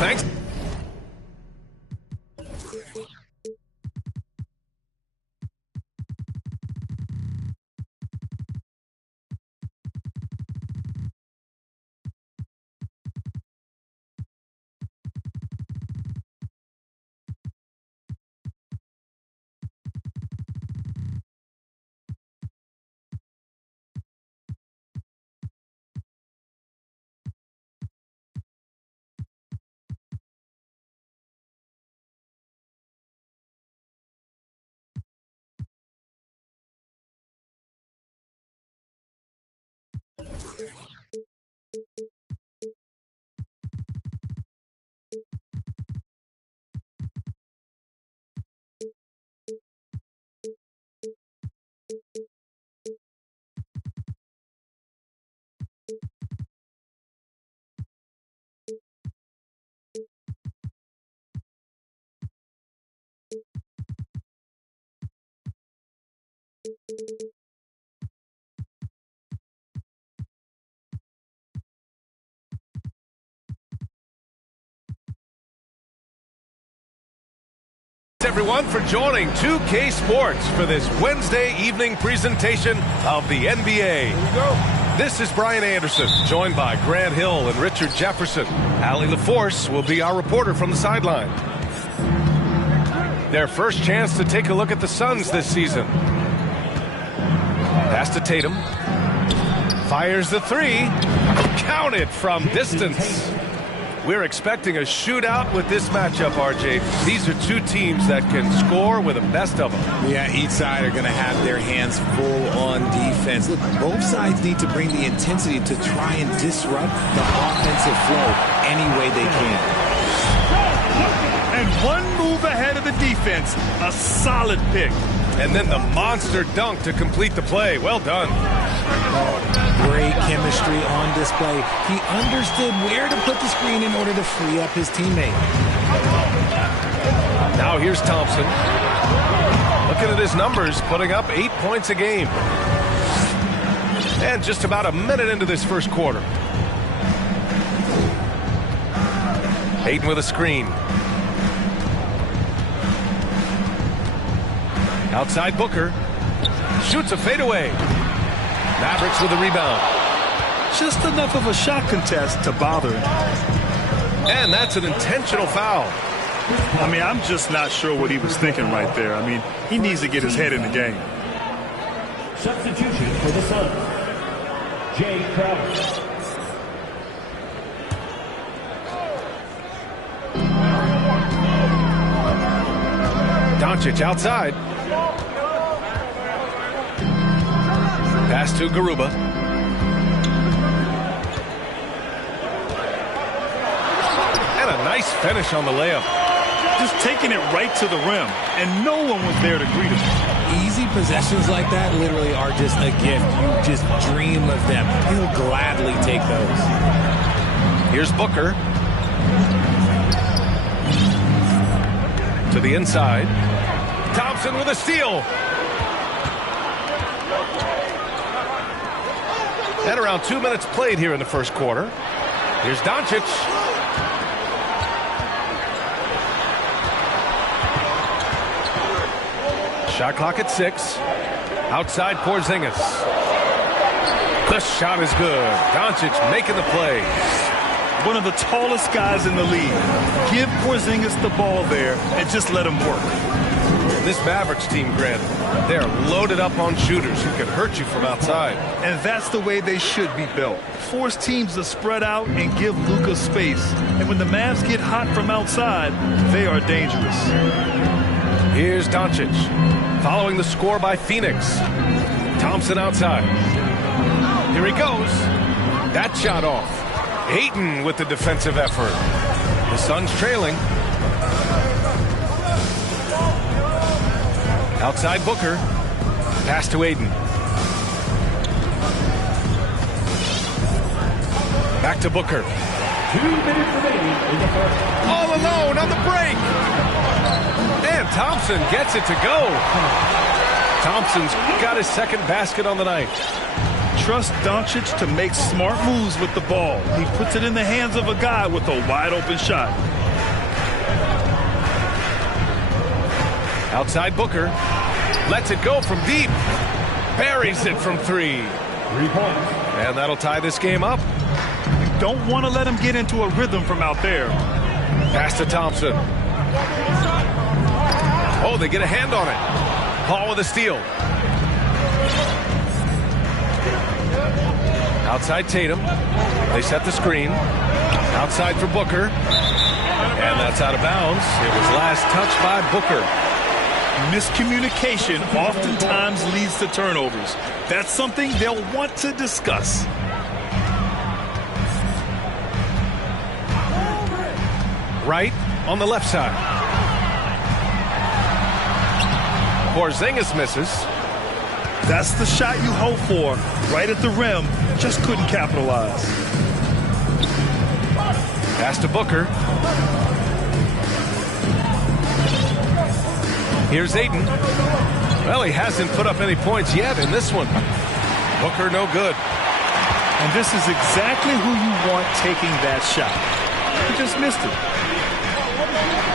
Thanks. Everyone for joining 2K Sports for this Wednesday evening presentation of the NBA. Here we go. This is Brian Anderson, joined by Grant Hill and Richard Jefferson. Allie LaForce will be our reporter from the sideline. Their first chance to take a look at the Suns this season. Pass to Tatum. Fires the three. Counted from distance. We're expecting a shootout with this matchup, RJ. These are two teams that can score with the best of them. Yeah, each side are going to have their hands full on defense. Look, both sides need to bring the intensity to try and disrupt the offensive flow any way they can. And one move ahead of the defense. A solid pick. And then the monster dunk to complete the play. Well done. Great chemistry on display. He understood where to put the screen in order to free up his teammate. Now here's Thompson. Looking at his numbers, putting up 8 points a game. And just about a minute into this first quarter. Ayton with a screen. Outside Booker. Shoots a fadeaway. Mavericks with a rebound. Just enough of a shot contest to bother him. And that's an intentional foul. I mean, I'm just not sure what he was thinking right there. I mean, he needs to get his head in the game. Substitution for the Suns. Jay Crowder. Doncic outside. Pass to Garuba. And a nice finish on the layup. Just taking it right to the rim, and no one was there to greet him. Easy possessions like that literally are just a gift. You just dream of them. He'll gladly take those. Here's Booker. To the inside. Thompson with a steal. And around 2 minutes played here in the first quarter. Here's Doncic. Shot clock at 6. Outside Porzingis. The shot is good. Doncic making the play. One of the tallest guys in the league. Give Porzingis the ball there and just let him work. This Mavericks team, Grant, they're loaded up on shooters who can hurt you from outside. And that's the way they should be built. Force teams to spread out and give Luka space. And when the Mavs get hot from outside, they are dangerous. Here's Doncic, following the score by Phoenix. Thompson outside. Here he goes. That shot off. Ayton with the defensive effort. The Suns trailing. Outside Booker. Pass to Ayton. Back to Booker. 2 minutes remaining in the first. All alone on the break. And Thompson gets it to go. Thompson's got his second basket on the night. trust Doncic to make smart moves with the ball. He puts it in the hands of a guy with a wide-open shot. Outside Booker. Lets it go from deep. Buries it from 3. 3 points. And that'll tie this game up. Don't want to let him get into a rhythm from out there. Pass to Thompson. Oh, they get a hand on it. Paul with a steal. Outside Tatum. They set the screen. Outside for Booker. And that's out of bounds. It was last touched by Booker. Miscommunication oftentimes leads to turnovers. That's something they'll want to discuss. Right on the left side. Porzingis misses. That's the shot you hope for. Right at the rim. Just couldn't capitalize. Pass to Booker. Here's Ayton. Well, he hasn't put up any points yet in this one. Booker no good. And this is exactly who you want taking that shot. He just missed it.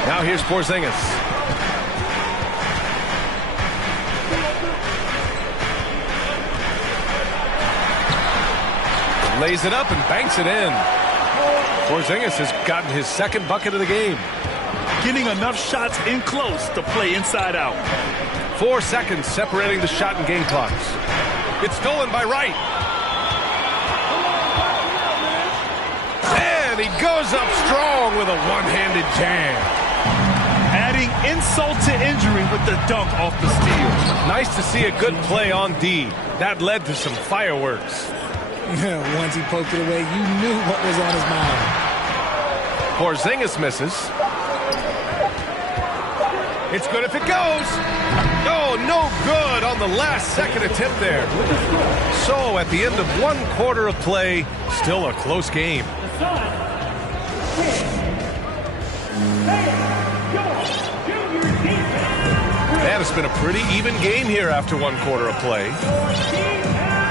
Now here's Porzingis. Lays it up and banks it in. Porzingis has gotten his second bucket of the game. Getting enough shots in close to play inside out. 4 seconds separating the shot and game clocks. It's stolen by Wright. And he goes up strong with a one-handed jam. Adding insult to injury with the dunk off the steal. Nice to see a good play on D. That led to some fireworks. Once he poked it away, you knew what was on his mind. Porzingis misses. It's good if it goes. Oh, no good on the last second attempt there. So at the end of 1 quarter of play, still a close game. Man, it's been a pretty even game here after 1 quarter of play.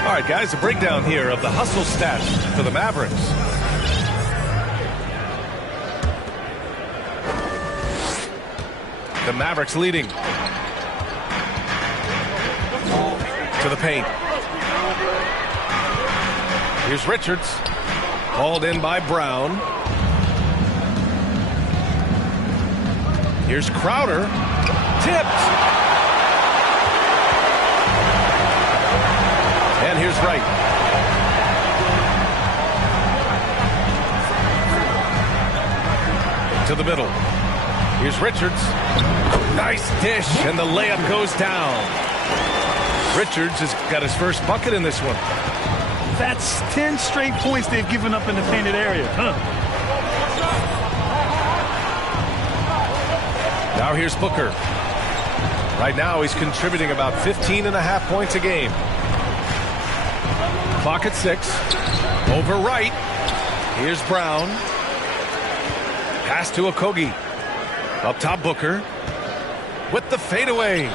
All right, guys, a breakdown here of the hustle stats for the Mavericks. The Mavericks leading. To the paint. Here's Richards. Hauled in by Brown. Here's Crowder. Tipped. And here's Wright. To the middle. Here's Richards. Nice dish, and the layup goes down. Richards has got his first bucket in this one. That's 10 straight points they've given up in the painted area, huh? Now here's Booker. Right now he's contributing about 15.5 points a game. Clock at 6. Over Wright. Here's Brown. Pass to Okogie. Up top, Booker. With the fadeaway.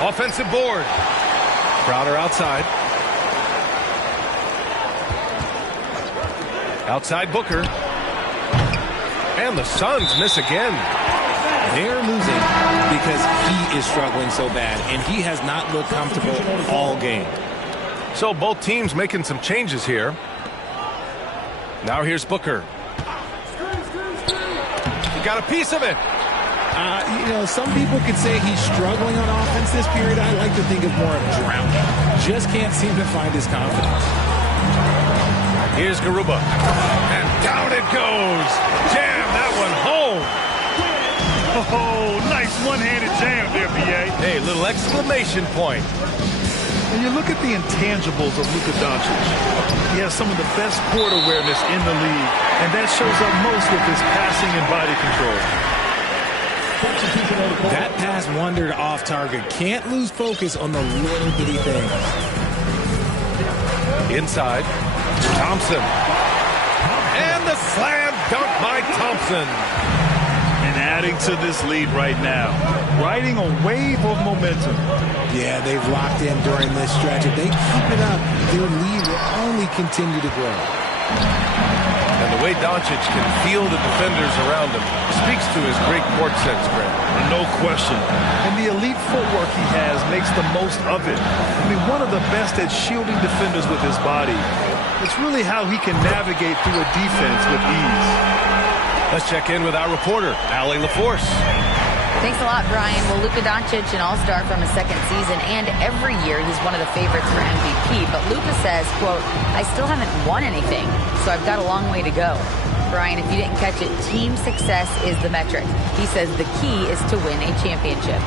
Offensive board. Crowder outside. Outside Booker. And the Suns miss again. They're losing because he is struggling so bad, and he has not looked comfortable all game. So both teams making some changes here. Now here's Booker. He got a piece of it. Some people could say he's struggling on offense this period. I like to think of more of drowning. Just can't seem to find his confidence. Here's Garuba. And down it goes. Jam that one home. Oh, nice one-handed jam there, B.A. Hey, little exclamation point. And you look at the intangibles of Luka Doncic. He has some of the best court awareness in the league, and that shows up most with his passing and body control. That pass wandered off target. Can't lose focus on the little bitty things. Inside, Thompson. And the slam dunk by Thompson. And adding to this lead right now, riding a wave of momentum. Yeah, they've locked in during this stretch. If they keep it up, their lead will only continue to grow. And the way Doncic can feel the defenders around him speaks to his great court sense, Grant. No question. And the elite footwork he has makes the most of it. I mean, one of the best at shielding defenders with his body. It's really how he can navigate through a defense with ease. Let's check in with our reporter, Allie LaForce. Thanks a lot, Brian. Well, Luka Doncic, an all-star from his second season, and every year he's one of the favorites for MVP. But Luka says, quote, I still haven't won anything, so I've got a long way to go. Brian, if you didn't catch it, team success is the metric. He says the key is to win a championship.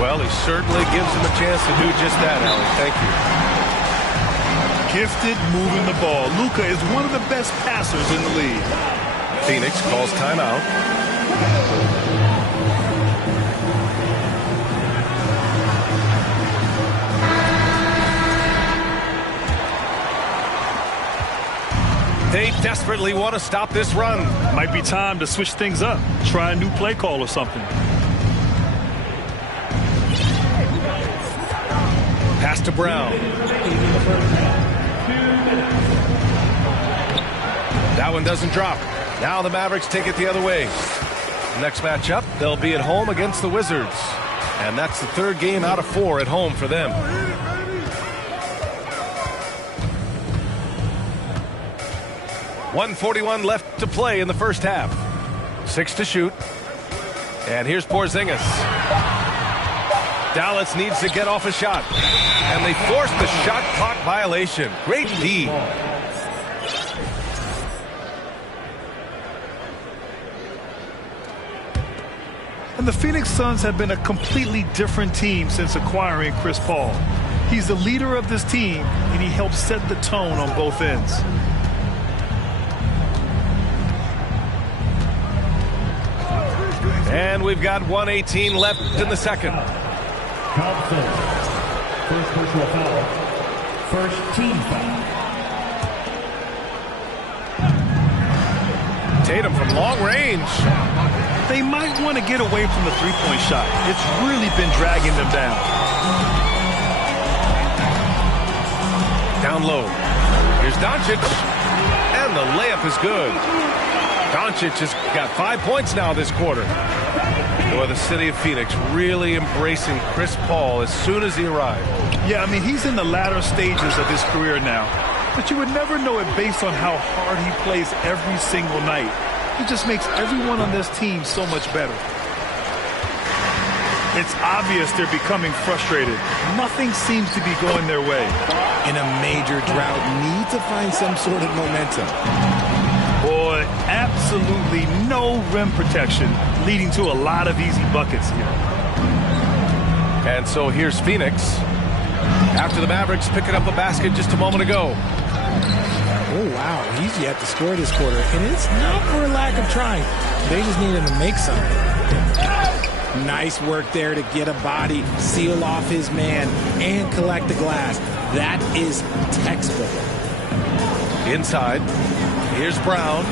Well, he certainly gives him a chance to do just that, Allie. Thank you. Gifted moving the ball. Luka is one of the best passers in the league. Phoenix calls timeout. They desperately want to stop this run. Might be time to switch things up. Try a new play call or something. Pass to Brown. That one doesn't drop. Now the Mavericks take it the other way. Next matchup, they'll be at home against the Wizards. And that's the third game out of 4 at home for them. .141 left to play in the first half. 6 to shoot. And here's Porzingis. Dallas needs to get off a shot. And they force the shot clock violation. Great D. And the Phoenix Suns have been a completely different team since acquiring Chris Paul. He's the leader of this team, and he helps set the tone on both ends. And we've got 1:18 left in the second. Thompson. First personal foul. First team foul. Tatum from long range. They might want to get away from the three-point shot. It's really been dragging them down. Down low. Here's Doncic. And the layup is good. Doncic has got 5 points now this quarter. Boy, the city of Phoenix really embracing Chris Paul as soon as he arrived. Yeah, I mean, he's in the latter stages of his career now. But you would never know it based on how hard he plays every single night. He just makes everyone on this team so much better. It's obvious they're becoming frustrated. Nothing seems to be going their way. In a major drought, need to find some sort of momentum. Boy, absolutely no rim protection, leading to a lot of easy buckets here. And so here's Phoenix. After the Mavericks picking up a basket just a moment ago. Oh, wow. He's yet to score this quarter. And it's not for a lack of trying. They just need him to make something. Nice work there to get a body, seal off his man, and collect the glass. That is textbook. Inside. Here's Brown.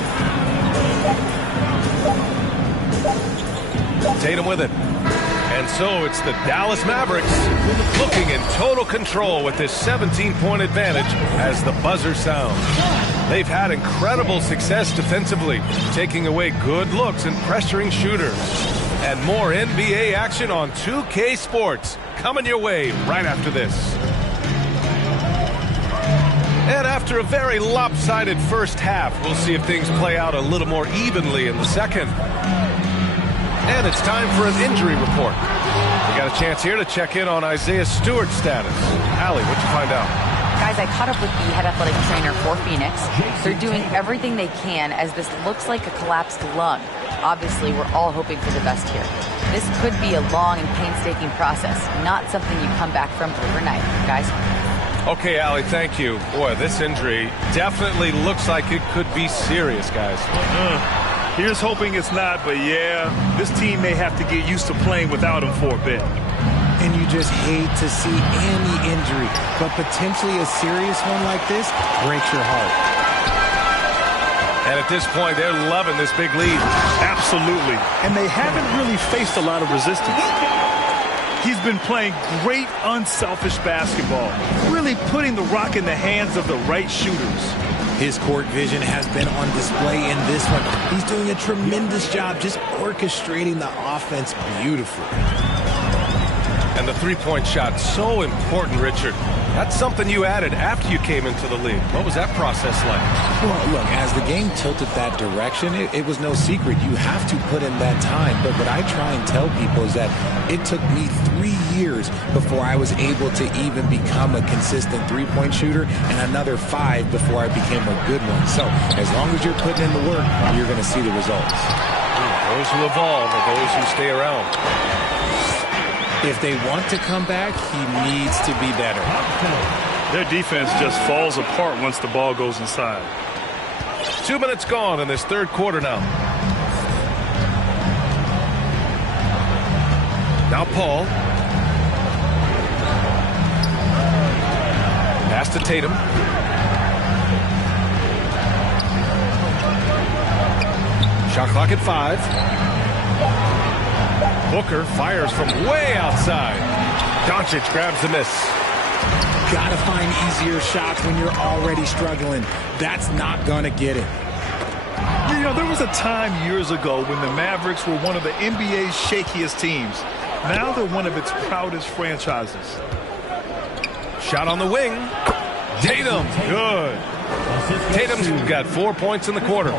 Tatum with it. And so it's the Dallas Mavericks looking in total control with this 17-point advantage as the buzzer sounds. They've had incredible success defensively, taking away good looks and pressuring shooters. And more NBA action on 2K Sports coming your way right after this. And after a very lopsided first half, we'll see if things play out a little more evenly in the second. And it's time for an injury report. We got a chance here to check in on Isaiah Stewart's status. Allie, what'd you find out? Guys, I caught up with the head athletic trainer for Phoenix. They're doing everything they can as this looks like a collapsed lung. Obviously, we're all hoping for the best here. This could be a long and painstaking process, not something you come back from overnight, guys. Okay, Allie, thank you. Boy, this injury definitely looks like it could be serious, guys. Here's hoping it's not, but yeah, this team may have to get used to playing without him for a bit. And you just hate to see any injury, but potentially a serious one like this breaks your heart. And at this point, they're loving this big lead. Absolutely. And they haven't really faced a lot of resistance. He's been playing great unselfish basketball, really putting the rock in the hands of the right shooters. His court vision has been on display in this one. He's doing a tremendous job just orchestrating the offense beautifully. And the three-point shot, so important, Richard. That's something you added after you came into the league. What was that process like? Well, look, as the game tilted that direction, it was no secret. You have to put in that time. But what I try and tell people is that it took me 3 years before I was able to even become a consistent three-point shooter, and another 5 before I became a good one. So as long as you're putting in the work, you're going to see the results. Those who evolve are those who stay around. If they want to come back, he needs to be better. Their defense just falls apart once the ball goes inside. 2 minutes gone in this third quarter now. Now Paul. Pass to Tatum. Shot clock at 5. Booker fires from way outside. Doncic grabs the miss. Gotta find easier shots when you're already struggling. That's not gonna get it. You know, there was a time years ago when the Mavericks were one of the NBA's shakiest teams. Now they're one of its proudest franchises. Shot on the wing. Tatum, good. Tatum's got 4 points in the quarter.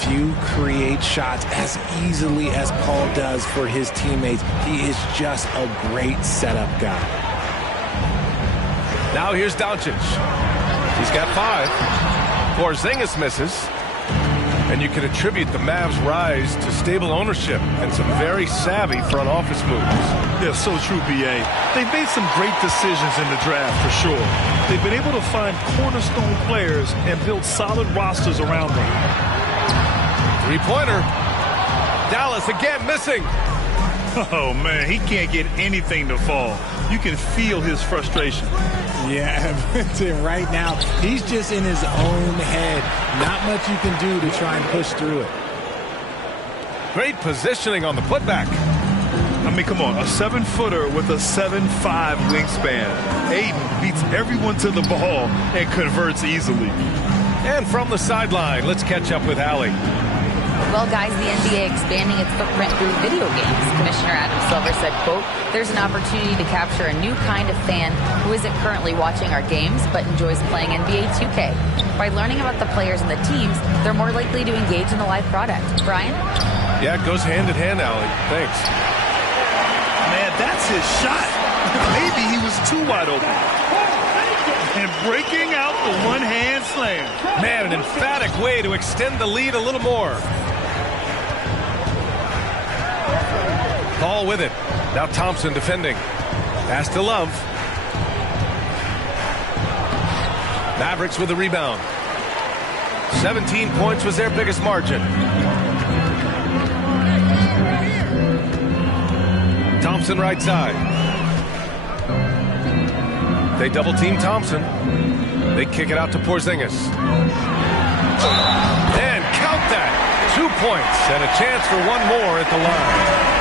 Few create shots as easily as Paul does for his teammates. He is just a great setup guy. Now here's Doncic. He's got 5. Porzingis misses. And you can attribute the Mavs' rise to stable ownership and some very savvy front office moves. Yeah, so true, B.A. They've made some great decisions in the draft, for sure. They've been able to find cornerstone players and build solid rosters around them. Three-pointer. Dallas again missing. Oh, man, he can't get anything to fall. You can feel his frustration. Yeah, right now, he's just in his own head. Not much you can do to try and push through it. Great positioning on the putback. I mean, come on, a 7-footer with a 7'5" wingspan. Aiden beats everyone to the ball and converts easily. And from the sideline, let's catch up with Allie. Well, guys, the NBA expanding its footprint through video games. Commissioner Adam Silver said, quote, there's an opportunity to capture a new kind of fan who isn't currently watching our games but enjoys playing NBA 2K. By learning about the players and the teams, they're more likely to engage in the live product. Brian? Yeah, it goes hand in hand, Allie. Thanks. Man, that's his shot. Maybe he was too wide open. And breaking out the one-hand slam. Man, an emphatic way to extend the lead a little more. Paul with it. Now Thompson defending. Pass to Love. Mavericks with the rebound. 17 points was their biggest margin. Thompson right side. They double-team Thompson. They kick it out to Porzingis. And count that. 2 points and a chance for one more at the line.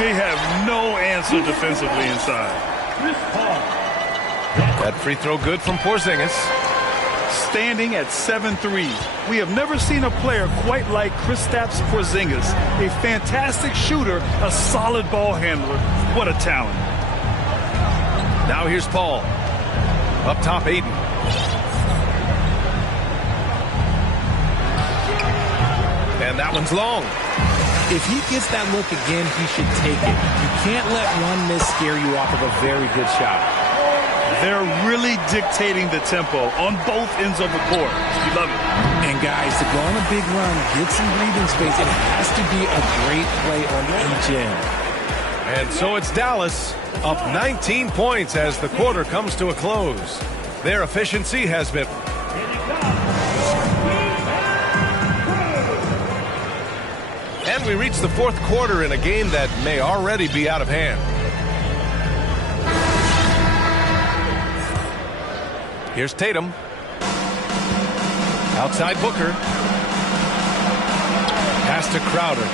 They have no answer defensively inside. That free throw good from Porzingis. Standing at 7'3". We have never seen a player quite like Kristaps Porzingis. A fantastic shooter, a solid ball handler. What a talent. Now here's Paul. Up top, Aiden. And that one's long. If he gets that look again, he should take it. You can't let one miss scare you off of a very good shot. They're really dictating the tempo on both ends of the court. You love it. And guys, to go on a big run, get some breathing space, it has to be a great play on each end. And so it's Dallas up 19 points as the quarter comes to a close. Their efficiency has been... And we reach the fourth quarter in a game that may already be out of hand. Here's Tatum. Outside Booker. Pass to Crowder.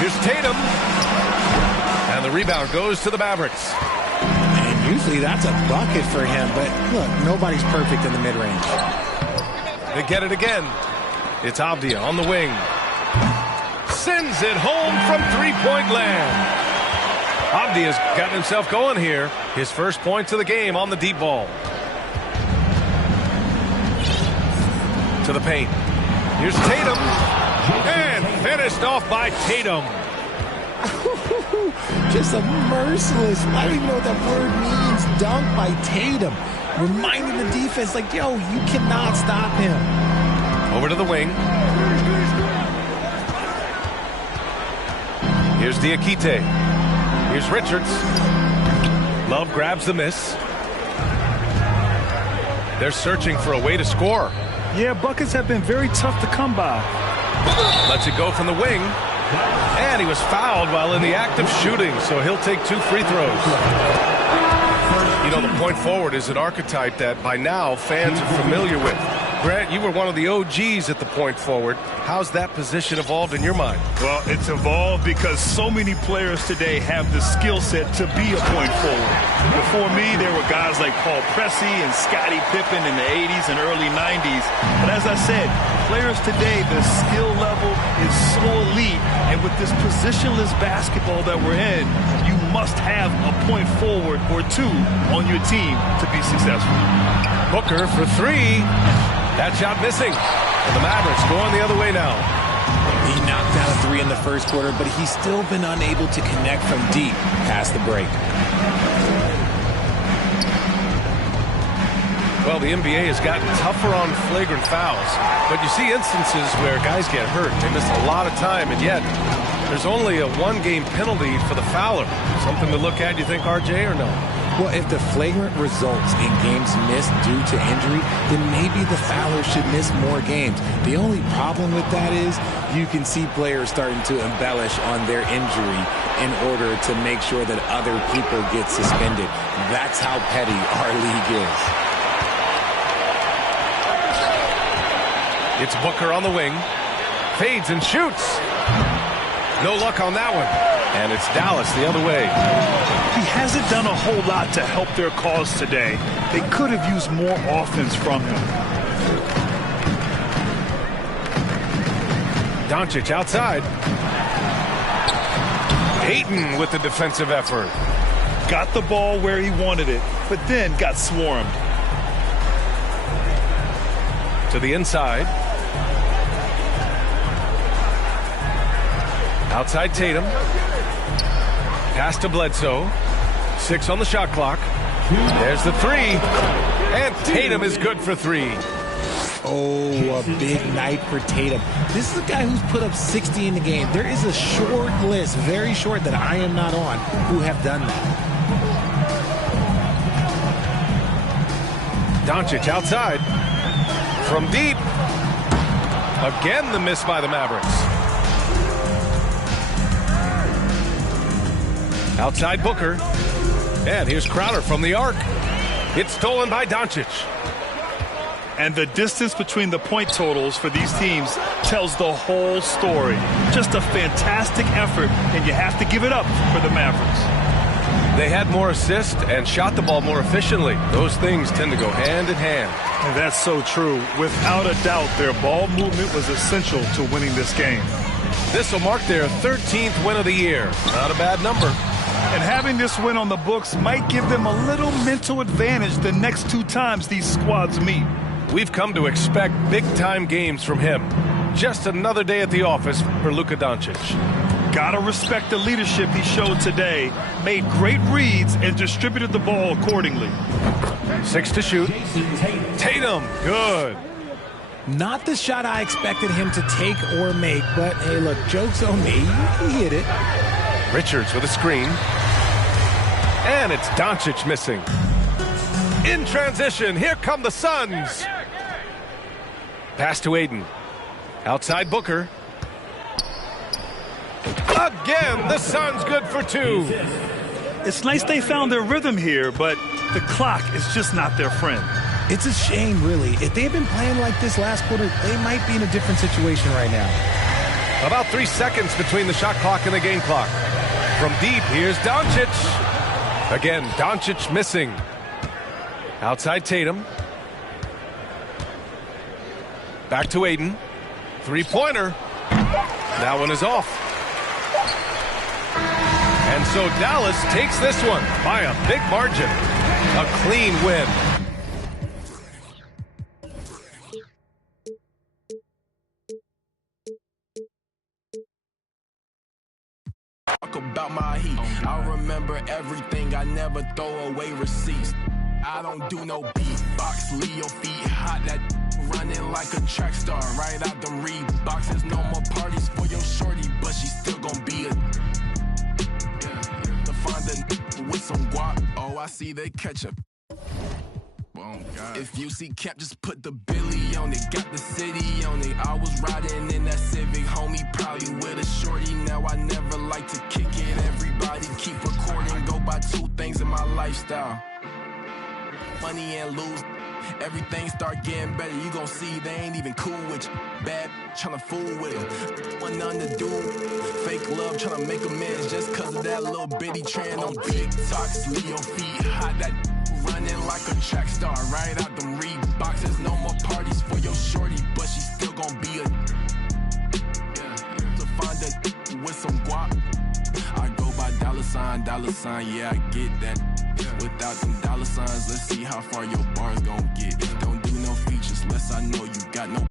Here's Tatum. And the rebound goes to the Mavericks. And usually that's a bucket for him, but look, nobody's perfect in the mid-range. They get it again. It's Avdia on the wing. Sends it home from three-point land. Avdia's got himself going here. His first points of the game on the deep ball. To the paint. Here's Tatum. And finished off by Tatum. Just a merciless, I don't even know what that word means, dunk by Tatum. Reminding the defense, like, yo, you cannot stop him. Over to the wing. Here's Diakite. Here's Richards. Love grabs the miss. They're searching for a way to score. Yeah, buckets have been very tough to come by. Lets it go from the wing. And he was fouled while in the act of shooting, so he'll take 2 free throws. You know, the point forward is an archetype that by now fans are familiar with. Grant, you were one of the OGs at the point forward. How's that position evolved in your mind? Well, it's evolved because so many players today have the skill set to be a point forward. Before me, there were guys like Paul Pressey and Scottie Pippen in the 80s and early 90s. But as I said, players today, the skill level is so elite. And with this positionless basketball that we're in, you must have a point forward or two on your team to be successful. Booker for 3. That shot missing. And the Mavericks going the other way now. He knocked down a 3 in the first quarter, but he's still been unable to connect from deep past the break. Well, the NBA has gotten tougher on flagrant fouls. But you see instances where guys get hurt. They miss a lot of time, and yet there's only a 1-game penalty for the fouler. Something to look at, you think, RJ, or no? Well, if the flagrant results in games missed due to injury, then maybe the fouler should miss more games. The only problem with that is you can see players starting to embellish on their injury in order to make sure that other people get suspended. That's how petty our league is. It's Booker on the wing. Fades and shoots. No luck on that one. And it's Dallas the other way. He hasn't done a whole lot to help their cause today. They could have used more offense from him. Doncic outside. Ayton with the defensive effort. Got the ball where he wanted it, but then got swarmed. To the inside. Outside Tatum. Pass to Bledsoe. 6 on the shot clock. There's the 3. And Tatum is good for 3. Oh, a big night for Tatum. This is a guy who's put up 60 in the game. There is a short list, very short, that I am not on, who have done that. Doncic outside. From deep. Again, the miss by the Mavericks. Outside Booker. And here's Crowder from the arc. It's stolen by Doncic. And the distance between the point totals for these teams tells the whole story. Just a fantastic effort, and you have to give it up for the Mavericks. They had more assists and shot the ball more efficiently. Those things tend to go hand in hand. And that's so true. Without a doubt, their ball movement was essential to winning this game. This will mark their 13th win of the year. Not a bad number. And having this win on the books might give them a little mental advantage the next 2 times these squads meet. We've come to expect big-time games from him. Just another day at the office for Luka Doncic. Gotta respect the leadership he showed today. Made great reads and distributed the ball accordingly. 6 to shoot. Tatum, good. Not the shot I expected him to take or make, but hey, look, joke's on me. He hit it. Richards with a screen. And it's Doncic missing. In transition, here come the Suns. Pass to Ayton. Outside Booker. Again, the Suns good for 2. It's nice they found their rhythm here, but the clock is just not their friend. It's a shame, really. If they had been playing like this last quarter, they might be in a different situation right now. About 3 seconds between the shot clock and the game clock. From deep, here's Doncic. Again, Doncic missing. Outside Tatum. Back to Aiden. Three-pointer. That one is off. And so Dallas takes this one by a big margin. A clean win. About my heat, I remember everything. I never throw away receipts. I don't do no beatbox. Leave your feet hot. That running like a track star. Right out them Reeboks. There's no more parties for your shorty, but she still gon' be a. To find a with some guap. Oh, I see they catch up. Oh, God. If you see Cap, just put the Billy on it. Got the city on it. I was riding in that Civic, homie, probably with a shorty. Now I never like to kick it. Everybody keep recording. Go by two things in my lifestyle: money and lose. Everything start getting better. You gon' see they ain't even cool with you. Bad tryna fool with them. Want nothing to do. Fake love tryna make amends just cause of that little bitty trend on TikToks. Leave your feet hot. That running like a track star. Right out them Reeboks. There's no more parties for your shorty, but she still gon' be a. To find a with some guap. I go by dollar sign, yeah, I get that. Without them dollar signs, let's see how far your bars gon' get. Don't do no features unless I know you got no